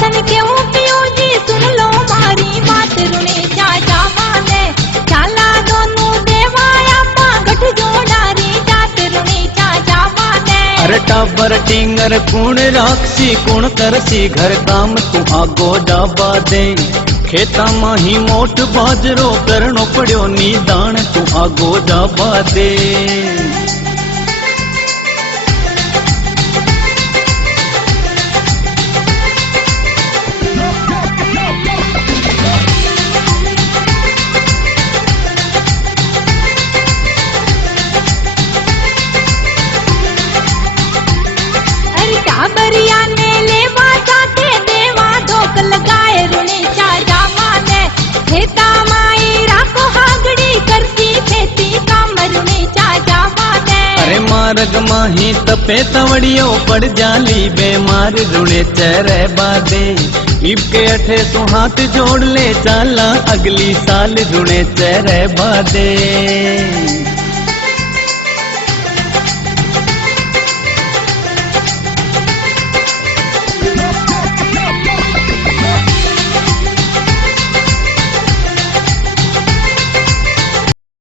तन केवू पियो जी सुन लो मारी बात रुणे जा जावा दे चाला दोनों देवाया पा गठ जोड़ारी जात रुणे जा जावा दे। अरे टाबर टिंगर कौन राक्षसी कौन करसी घर काम तू आगो जाबा दे खेता माही मोट बाजरो करनो पड़ो निदान तू आगो जाबा दे। अरे टाबरिया ने लेवा जाते देवा धोक लगाए रुणे चा जावा दे खेता माई राखो हागड़ी करती खेती काम रुणे चा जावा दे। अरे मार्ग माही तपे तवड़ियो पड़ जाली बेमार रुणे चेहरे बादे इब के अठे तू हाथ जोड़ ले चाला अगली साल रुणे चेहरे बादे।